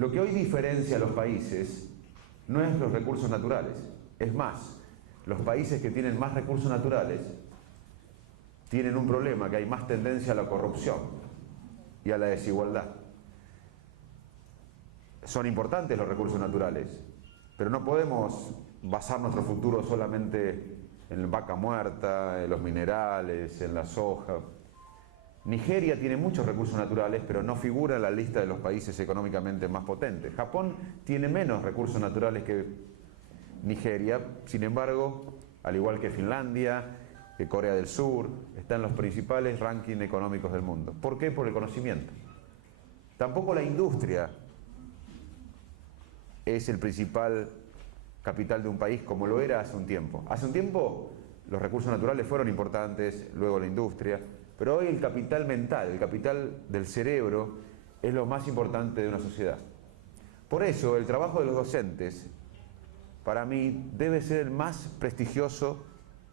Lo que hoy diferencia a los países no es los recursos naturales. Es más, los países que tienen más recursos naturales tienen un problema, que hay más tendencia a la corrupción y a la desigualdad. Son importantes los recursos naturales, pero no podemos basar nuestro futuro solamente en la vaca muerta, en los minerales, en la soja. Nigeria tiene muchos recursos naturales, pero no figura en la lista de los países económicamente más potentes. Japón tiene menos recursos naturales que Nigeria, sin embargo, al igual que Finlandia, que Corea del Sur, está en los principales rankings económicos del mundo. ¿Por qué? Por el conocimiento. Tampoco la industria es el principal capital de un país como lo era hace un tiempo. Hace un tiempo los recursos naturales fueron importantes, luego la industria, pero hoy el capital mental, el capital del cerebro, es lo más importante de una sociedad. Por eso el trabajo de los docentes, para mí, debe ser el más prestigioso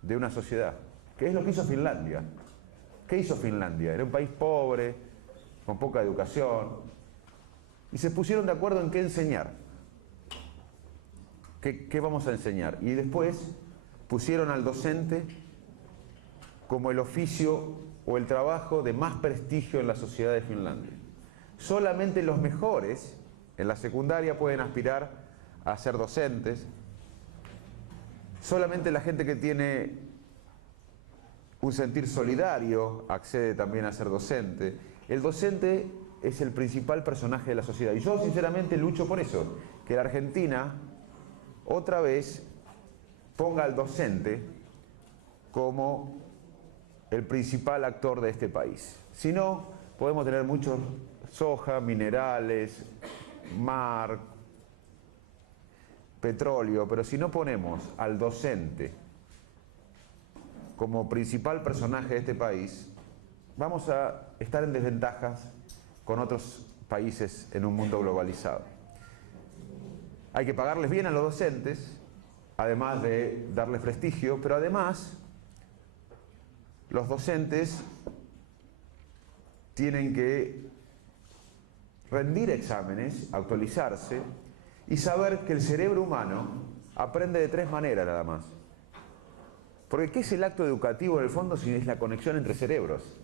de una sociedad, que es lo que hizo Finlandia. ¿Qué hizo Finlandia? Era un país pobre, con poca educación, y se pusieron de acuerdo en qué enseñar. ¿Qué vamos a enseñar? Y después pusieron al docente como el oficio o el trabajo de más prestigio en la sociedad de Finlandia. Solamente los mejores en la secundaria pueden aspirar a ser docentes. Solamente la gente que tiene un sentir solidario accede también a ser docente. El docente es el principal personaje de la sociedad. Y yo sinceramente lucho por eso, que la Argentina otra vez ponga al docente como el principal actor de este país. Si no, podemos tener muchos soja, minerales, mar, petróleo, pero si no ponemos al docente como principal personaje de este país, vamos a estar en desventajas con otros países en un mundo globalizado. Hay que pagarles bien a los docentes, además de darles prestigio, pero además los docentes tienen que rendir exámenes, actualizarse y saber que el cerebro humano aprende de tres maneras nada más. Porque ¿qué es el acto educativo en el fondo si es la conexión entre cerebros?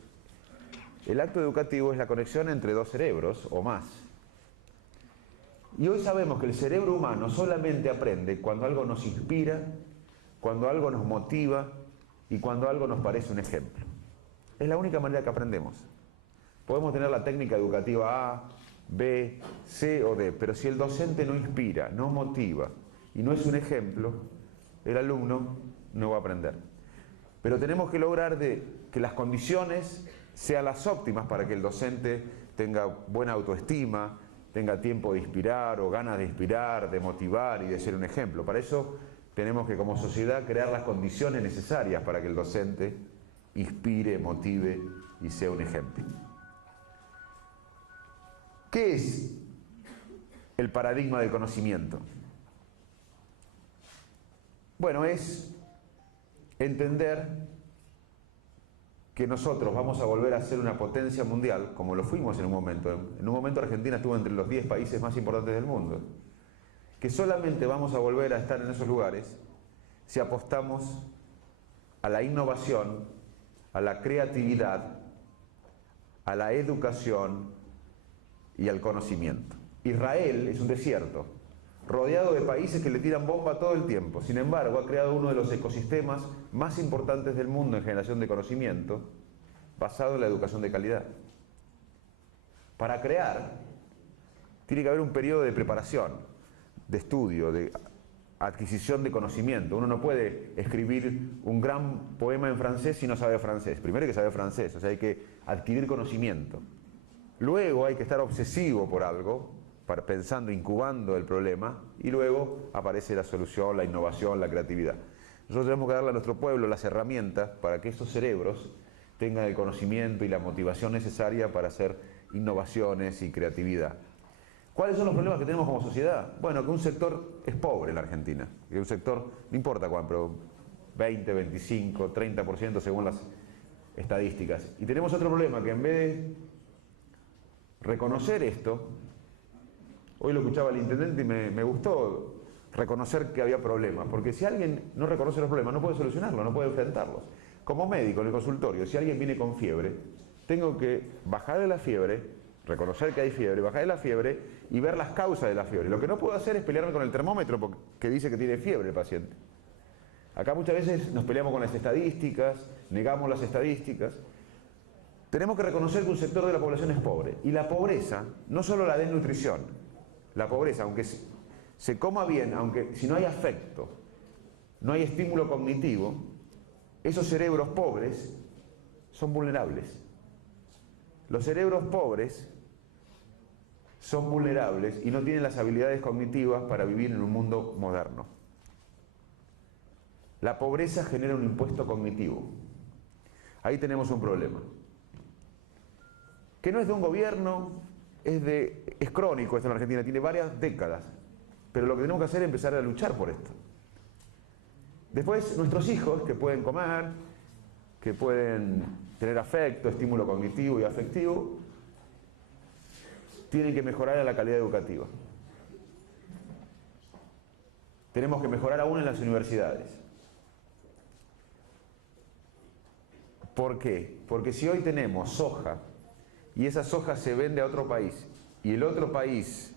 El acto educativo es la conexión entre dos cerebros o más. Y hoy sabemos que el cerebro humano solamente aprende cuando algo nos inspira, cuando algo nos motiva y cuando algo nos parece un ejemplo. Es la única manera que aprendemos. Podemos tener la técnica educativa A, B, C o D, pero si el docente no inspira, no motiva y no es un ejemplo, el alumno no va a aprender. Pero tenemos que lograr que las condiciones sean las óptimas para que el docente tenga buena autoestima, tenga tiempo de inspirar o ganas de inspirar, de motivar y de ser un ejemplo. Para eso tenemos que como sociedad crear las condiciones necesarias para que el docente inspire, motive y sea un ejemplo. ¿Qué es el paradigma del conocimiento? Bueno, es entender que nosotros vamos a volver a ser una potencia mundial, como lo fuimos en un momento. En un momento Argentina estuvo entre los 10 países más importantes del mundo. Que solamente vamos a volver a estar en esos lugares si apostamos a la innovación, a la creatividad, a la educación y al conocimiento. Israel es un desierto, rodeado de países que le tiran bomba todo el tiempo. Sin embargo, ha creado uno de los ecosistemas más importantes del mundo en generación de conocimiento, basado en la educación de calidad. Para crear, tiene que haber un periodo de preparación, de estudio, de adquisición de conocimiento. Uno no puede escribir un gran poema en francés si no sabe francés. Primero hay que saber francés, o sea, hay que adquirir conocimiento. Luego hay que estar obsesivo por algo, pensando, incubando el problema, y luego aparece la solución, la innovación, la creatividad. Nosotros tenemos que darle a nuestro pueblo las herramientas para que esos cerebros tengan el conocimiento y la motivación necesaria para hacer innovaciones y creatividad. ¿Cuáles son los problemas que tenemos como sociedad? Bueno, que un sector es pobre en la Argentina, que un sector, no importa cuánto, pero 20, 25, 30% según las estadísticas. Y tenemos otro problema, que en vez de reconocer esto, Hoy lo escuchaba el intendente y me gustó reconocer que había problemas, porque si alguien no reconoce los problemas no puede solucionarlos, no puede enfrentarlos. Como médico en el consultorio, si alguien viene con fiebre, tengo que bajarle la fiebre, reconocer que hay fiebre, bajarle la fiebre y ver las causas de la fiebre. Lo que no puedo hacer es pelearme con el termómetro que dice que tiene fiebre el paciente. Acá muchas veces nos peleamos con las estadísticas, negamos las estadísticas. Tenemos que reconocer que un sector de la población es pobre. Y la pobreza, no solo la desnutrición, la pobreza, aunque se coma bien, aunque si no hay afecto, no hay estímulo cognitivo, esos cerebros pobres son vulnerables. Los cerebros pobres son vulnerables y no tienen las habilidades cognitivas para vivir en un mundo moderno. La pobreza genera un impuesto cognitivo. Ahí tenemos un problema. Que no es de un gobierno, es crónico esto en Argentina, tiene varias décadas. Pero lo que tenemos que hacer es empezar a luchar por esto. Después, nuestros hijos, que pueden comer, que pueden tener afecto, estímulo cognitivo y afectivo, tienen que mejorar la calidad educativa. Tenemos que mejorar aún en las universidades. ¿Por qué? Porque si hoy tenemos soja y esa soja se vende a otro país y el otro país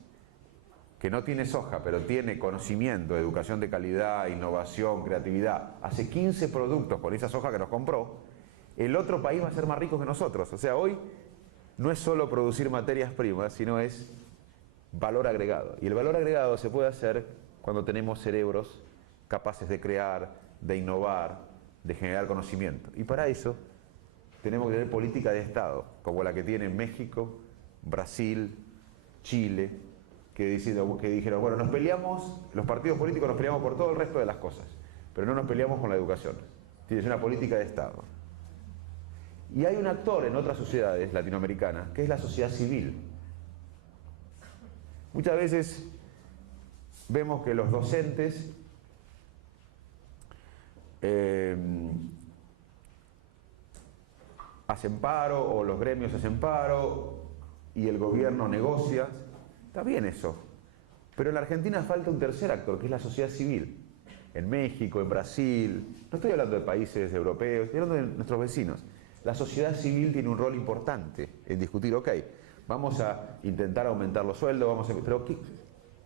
que no tiene soja pero tiene conocimiento, educación de calidad, innovación, creatividad, hace 15 productos con esa soja que nos compró, el otro país va a ser más rico que nosotros. O sea, hoy no es solo producir materias primas, sino es valor agregado. Y el valor agregado se puede hacer cuando tenemos cerebros capaces de crear, de innovar, de generar conocimiento. Y para eso tenemos que tener política de Estado, como la que tienen México, Brasil, Chile, que dijeron, bueno, nos peleamos, los partidos políticos nos peleamos por todo el resto de las cosas, pero no nos peleamos con la educación. Tienes una política de Estado. Y hay un actor en otras sociedades latinoamericanas, que es la sociedad civil. Muchas veces vemos que los docentes hacen paro, o los gremios hacen paro, y el gobierno negocia. Está bien eso. Pero en la Argentina falta un tercer actor, que es la sociedad civil. En México, en Brasil, no estoy hablando de países europeos, estoy hablando de nuestros vecinos. La sociedad civil tiene un rol importante en discutir, ok, vamos a intentar aumentar los sueldos, pero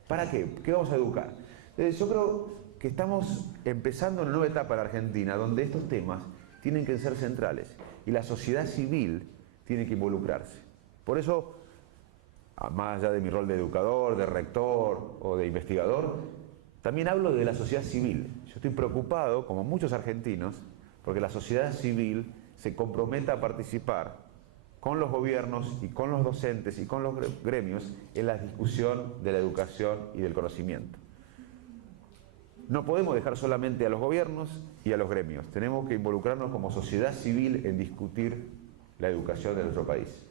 ¿para qué? ¿Qué vamos a educar? Entonces, yo creo que estamos empezando una nueva etapa en la Argentina donde estos temas tienen que ser centrales y la sociedad civil tiene que involucrarse. Por eso, más allá de mi rol de educador, de rector o de investigador, también hablo de la sociedad civil. Yo estoy preocupado, como muchos argentinos, porque la sociedad civil se comprometa a participar con los gobiernos y con los docentes y con los gremios en la discusión de la educación y del conocimiento. No podemos dejar solamente a los gobiernos y a los gremios. Tenemos que involucrarnos como sociedad civil en discutir la educación de nuestro país.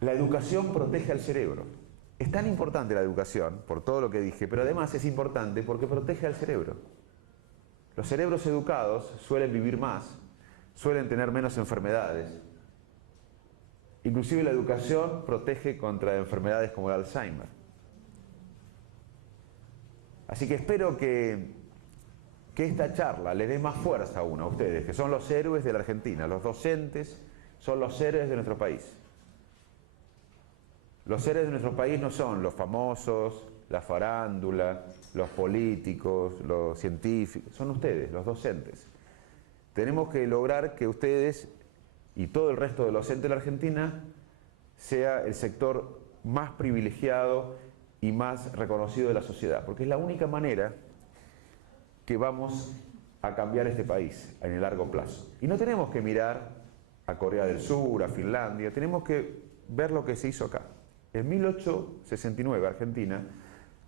La educación protege al cerebro. Es tan importante la educación, por todo lo que dije, pero además es importante porque protege al cerebro. Los cerebros educados suelen vivir más, suelen tener menos enfermedades. Inclusive la educación protege contra enfermedades como el Alzheimer. Así que espero que esta charla le dé más fuerza aún a ustedes, que son los héroes de la Argentina. Los docentes son los héroes de nuestro país. Los héroes de nuestro país no son los famosos, la farándula, los políticos, los científicos, son ustedes, los docentes. Tenemos que lograr que ustedes y todo el resto de los docentes de la Argentina sea el sector más privilegiado y más reconocido de la sociedad, porque es la única manera que vamos a cambiar este país en el largo plazo. Y no tenemos que mirar a Corea del Sur, a Finlandia, tenemos que ver lo que se hizo acá. En 1869 Argentina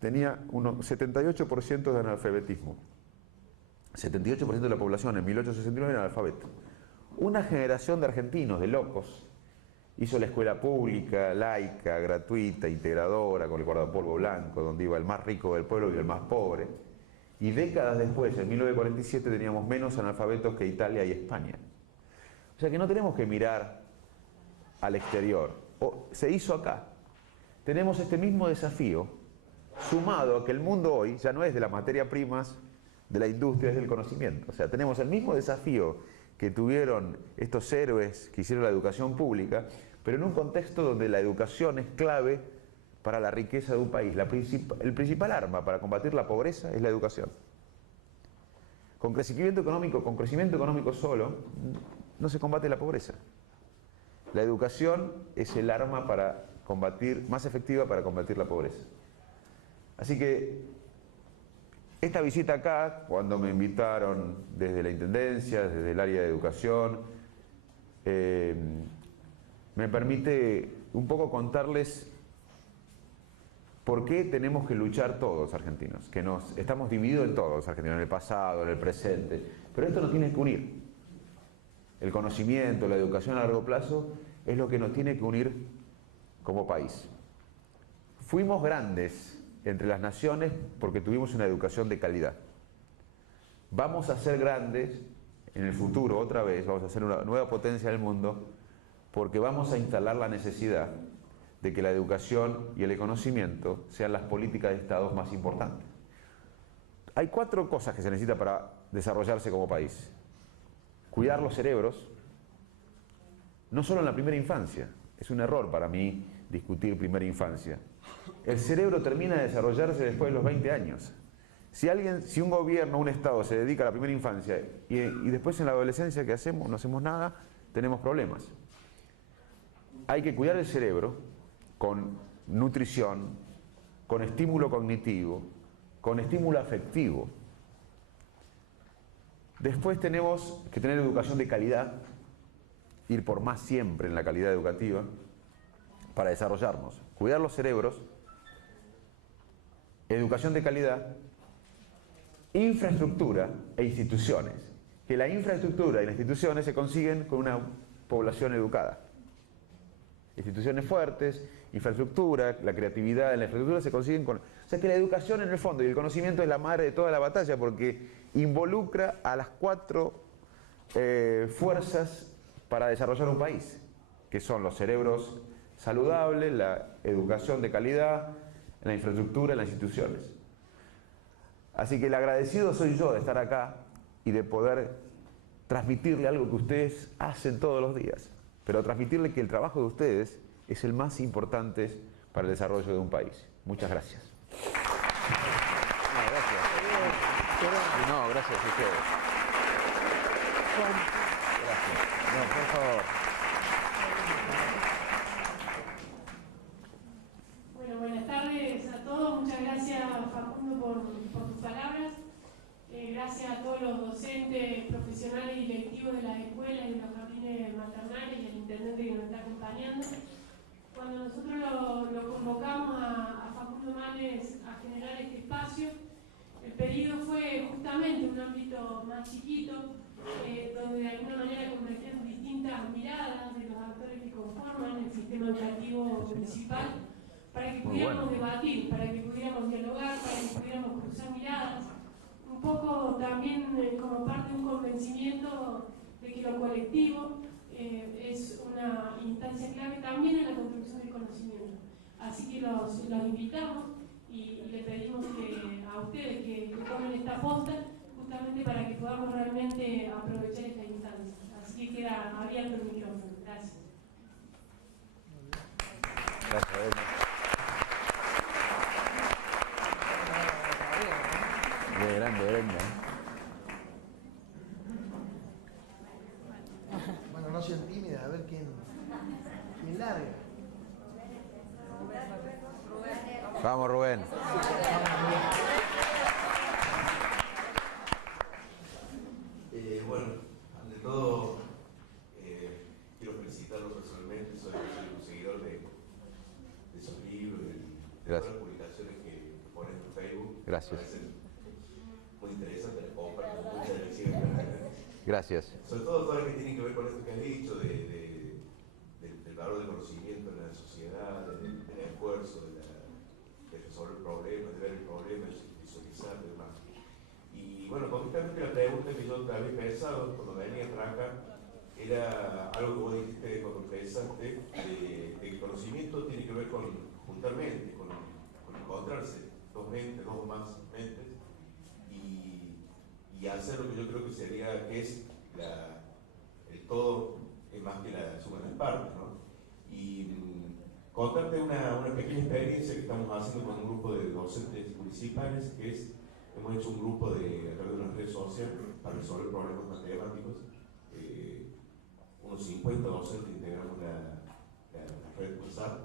tenía un 78% de analfabetismo. 78% de la población en 1869 era analfabeto. Una generación de argentinos, de locos, hizo la escuela pública, laica, gratuita, integradora, con el guardapolvo blanco, donde iba el más rico del pueblo y el más pobre. Y décadas después, en 1947, teníamos menos analfabetos que Italia y España. O sea que no tenemos que mirar al exterior. Se hizo acá. tenemos este mismo desafío, sumado a que el mundo hoy ya no es de las materias primas, de la industria, es del conocimiento. O sea, tenemos el mismo desafío que tuvieron estos héroes que hicieron la educación pública, pero en un contexto donde la educación es clave para la riqueza de un país. El principal arma para combatir la pobreza es la educación. Con crecimiento económico solo, no se combate la pobreza. La educación es el arma para combatir, más efectiva para combatir la pobreza. Así que esta visita acá, cuando me invitaron desde la Intendencia, desde el área de educación, me permite un poco contarles por qué tenemos que luchar todos los argentinos, que estamos divididos en todos los argentinos, en el pasado, en el presente, pero esto nos tiene que unir. El conocimiento, la educación a largo plazo es lo que nos tiene que unir como país. Fuimos grandes entre las naciones porque tuvimos una educación de calidad. Vamos a ser grandes en el futuro otra vez, vamos a ser una nueva potencia del mundo porque vamos a instalar la necesidad de que la educación y el conocimiento sean las políticas de Estado más importantes. Hay 4 cosas que se necesitan para desarrollarse como país. Cuidar los cerebros, no solo en la primera infancia, es un error para mí discutir primera infancia. El cerebro termina de desarrollarse después de los 20 años. Si un gobierno, un Estado se dedica a la primera infancia y después en la adolescencia, ¿qué hacemos? No hacemos nada, tenemos problemas. Hay que cuidar el cerebro con nutrición, con estímulo cognitivo, con estímulo afectivo. Después tenemos que tener educación de calidad, ir por más siempre en la calidad educativa para desarrollarnos. Cuidar los cerebros, educación de calidad, infraestructura e instituciones. Que la infraestructura y las instituciones se consiguen con una población educada. Instituciones fuertes, infraestructura, la creatividad en la infraestructura se consiguen con... O sea que la educación en el fondo y el conocimiento es la madre de toda la batalla porque involucra a las 4 fuerzas para desarrollar un país, que son los cerebros saludables, la educación de calidad, la infraestructura y las instituciones. Así que el agradecido soy yo de estar acá y de poder transmitirle algo que ustedes hacen todos los días, pero transmitirle que el trabajo de ustedes es el más importante para el desarrollo de un país. Muchas gracias. No, gracias a ustedes. Gracias. No, por favor. Bueno, buenas tardes a todos. Muchas gracias, Facundo, por tus palabras. Gracias a todos los docentes, profesionales y directivos de las escuelas y de los jardines maternales y al intendente que nos está acompañando. Cuando nosotros lo convocamos a Facundo Manes a generar este espacio, el pedido fue justamente un ámbito más chiquito, donde de alguna manera convergían distintas miradas de los actores que conforman el sistema educativo municipal, para que pudiéramos debatir, para que pudiéramos dialogar, para que pudiéramos cruzar miradas, un poco también como parte de un convencimiento de que lo colectivo es una instancia clave también en la construcción del conocimiento. Así que los invitamos y le pedimos a ustedes que tomen esta posta justamente para que podamos realmente aprovechar esta instancia. Así que queda abierto el micrófono. Gracias. Gracias, Elena. Qué grande, Elena. Bueno, no sean tímidas, a ver quién larga. Vamos, Rubén. Bueno, ante todo, quiero felicitarlo personalmente, soy un seguidor de esos libros y de todas las publicaciones que ponen en Facebook. Gracias. Me parecen muy interesantes, les comparto muchas lecciones. Gracias. Sobre todo las que tienen que ver con esto que has dicho, del valor del conocimiento en la sociedad, del esfuerzo, de resolver problemas, de ver el problema, de visualizar y demás. Y bueno, concretamente la pregunta que yo había pensado cuando venía para acá era algo que vos dijiste cuando empezaste, de que el conocimiento tiene que ver con puntualmente, con encontrarse dos mentes, dos o más mentes, y hacer lo que yo creo que sería, que es el todo es más que la suma de las partes, ¿no? Y contarte una pequeña experiencia que estamos haciendo con un grupo de docentes municipales, que es, hemos hecho un grupo a través de una red social para resolver problemas matemáticos. Unos 50 docentes integramos la red WhatsApp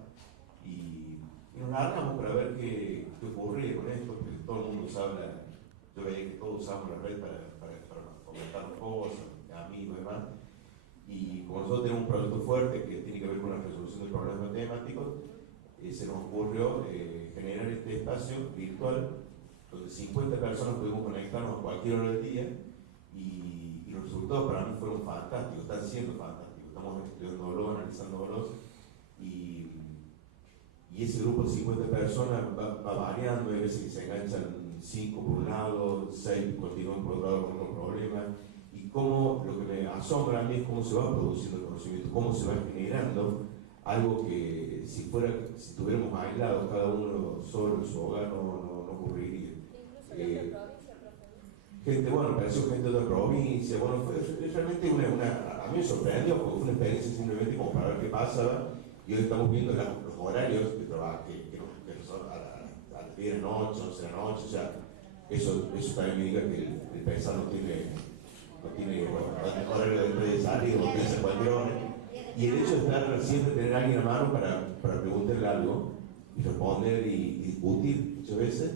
y nos largamos para ver qué ocurría con esto, porque todo el mundo usaba yo veía que todos usamos la red para comentar cosas, amigos y demás. Y como nosotros tenemos un proyecto fuerte que tiene que ver con la resolución de problemas matemáticos, se nos ocurrió generar este espacio virtual donde 50 personas pudimos conectarnos a cualquier hora del día y los resultados para mí fueron fantásticos, están siendo fantásticos. Estamos estudiándolos, analizándolos y ese grupo de 50 personas va variando, hay veces que se enganchan 5 por un lado, 6 continúan por otro lado con otro problema. Y cómo, lo que me asombra a mí es cómo se va produciendo el conocimiento, cómo se va generando algo que si tuviéramos aislados cada uno solo en su hogar no ocurriría. Gente, bueno, apareció gente de otra provincia, bueno, fue realmente a mí me sorprendió porque fue una experiencia simplemente como para ver qué pasaba, y hoy estamos viendo los horarios de trabajo que son a las 10 de la noche, 11 de la noche, o sea, eso también me diga que el pensar no tiene horario de salir o piensa cualquier hora, y el hecho de estar siempre tener a alguien a mano para preguntarle algo y responder y discutir muchas veces.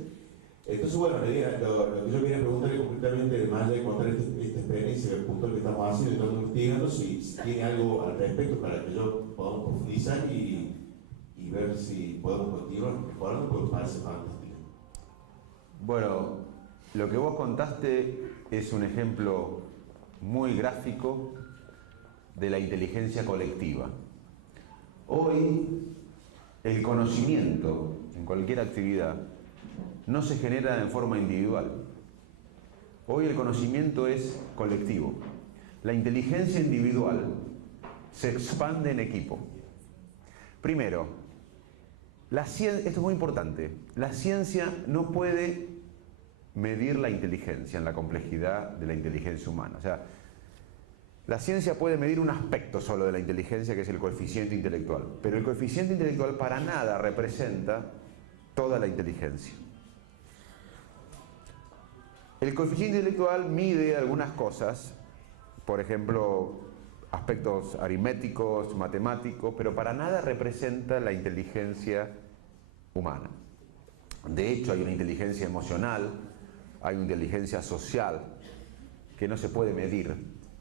Entonces, bueno, lo que yo quería preguntarle concretamente, además de contar esta experiencia puntual que estamos haciendo y estamos investigando, si tiene algo al respecto para que yo podamos profundizar y ver si podemos continuar mejorando, porque parece fantástico. Bueno, lo que vos contaste es un ejemplo muy gráfico de la inteligencia colectiva. Hoy, el conocimiento en cualquier actividad no se genera en forma individual. Hoy el conocimiento es colectivo. La inteligencia individual se expande en equipo. Primero, esto es muy importante, la ciencia no puede medir la inteligencia en la complejidad de la inteligencia humana. O sea, la ciencia puede medir un aspecto solo de la inteligencia, que es el coeficiente intelectual, pero el coeficiente intelectual para nada representa toda la inteligencia. El coeficiente intelectual mide algunas cosas, por ejemplo, aspectos aritméticos, matemáticos, pero para nada representa la inteligencia humana. De hecho, hay una inteligencia emocional, hay una inteligencia social que no se puede medir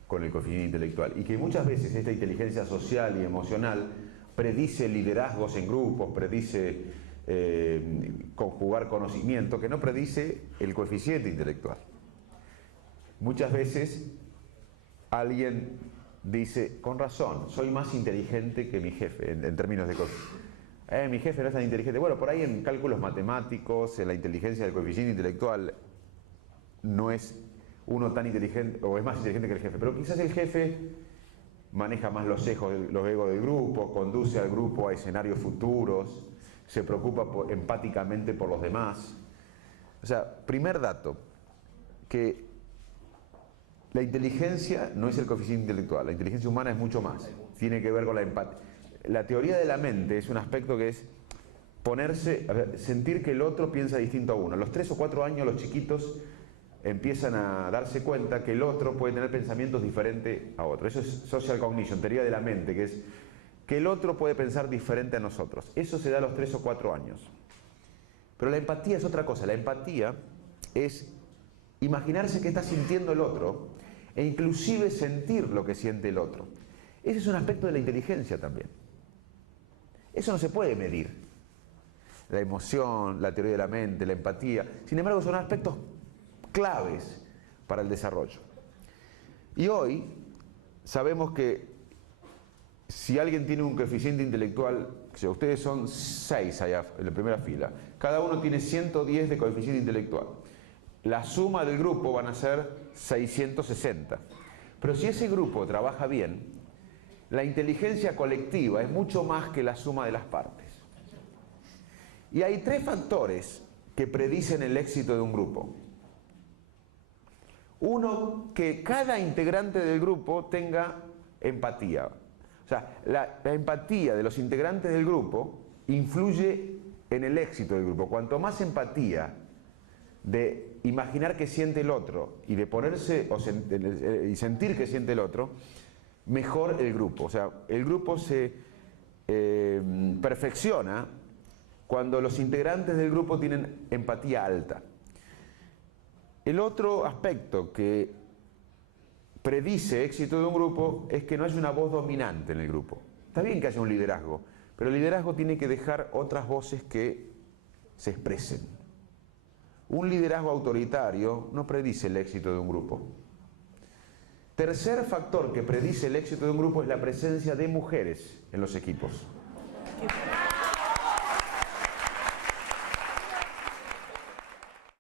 con el coeficiente intelectual y que muchas veces esta inteligencia social y emocional predice liderazgos en grupos, predice conjugar conocimiento, que no predice el coeficiente intelectual. Muchas veces alguien dice, con razón, soy más inteligente que mi jefe, en términos de mi jefe no es tan inteligente. Bueno, por ahí en cálculos matemáticos, en la inteligencia del coeficiente intelectual, no es uno tan inteligente, o es más inteligente que el jefe, pero quizás el jefe maneja más los egos del grupo, conduce al grupo a escenarios futuros, se preocupa empáticamente por los demás. O sea, primer dato, que la inteligencia no es el coeficiente intelectual, la inteligencia humana es mucho más, tiene que ver con la empatía. La teoría de la mente es un aspecto que es sentir que el otro piensa distinto a uno. A los 3 o 4 años los chiquitos empiezan a darse cuenta que el otro puede tener pensamientos diferentes a otro. Eso es social cognition, teoría de la mente, que es que el otro puede pensar diferente a nosotros. Eso se da a los 3 o 4 años. Pero la empatía es otra cosa. La empatía es imaginarse qué está sintiendo el otro e inclusive sentir lo que siente el otro. Ese es un aspecto de la inteligencia también. Eso no se puede medir. La emoción, la teoría de la mente, la empatía. Sin embargo, son aspectos claves para el desarrollo. Y hoy sabemos que si alguien tiene un coeficiente intelectual, si ustedes son 6 allá en la primera fila, cada uno tiene 110 de coeficiente intelectual. La suma del grupo van a ser 660. Pero si ese grupo trabaja bien, la inteligencia colectiva es mucho más que la suma de las partes. Y hay 3 factores que predicen el éxito de un grupo. Uno, que cada integrante del grupo tenga empatía. O sea, la empatía de los integrantes del grupo influye en el éxito del grupo. Cuanto más empatía de imaginar qué siente el otro y de ponerse y sentir qué siente el otro, mejor el grupo. O sea, el grupo se perfecciona cuando los integrantes del grupo tienen empatía alta. El otro aspecto que predice éxito de un grupo es que no haya una voz dominante en el grupo. Está bien que haya un liderazgo, pero el liderazgo tiene que dejar otras voces que se expresen. Un liderazgo autoritario no predice el éxito de un grupo. Tercer factor que predice el éxito de un grupo es la presencia de mujeres en los equipos.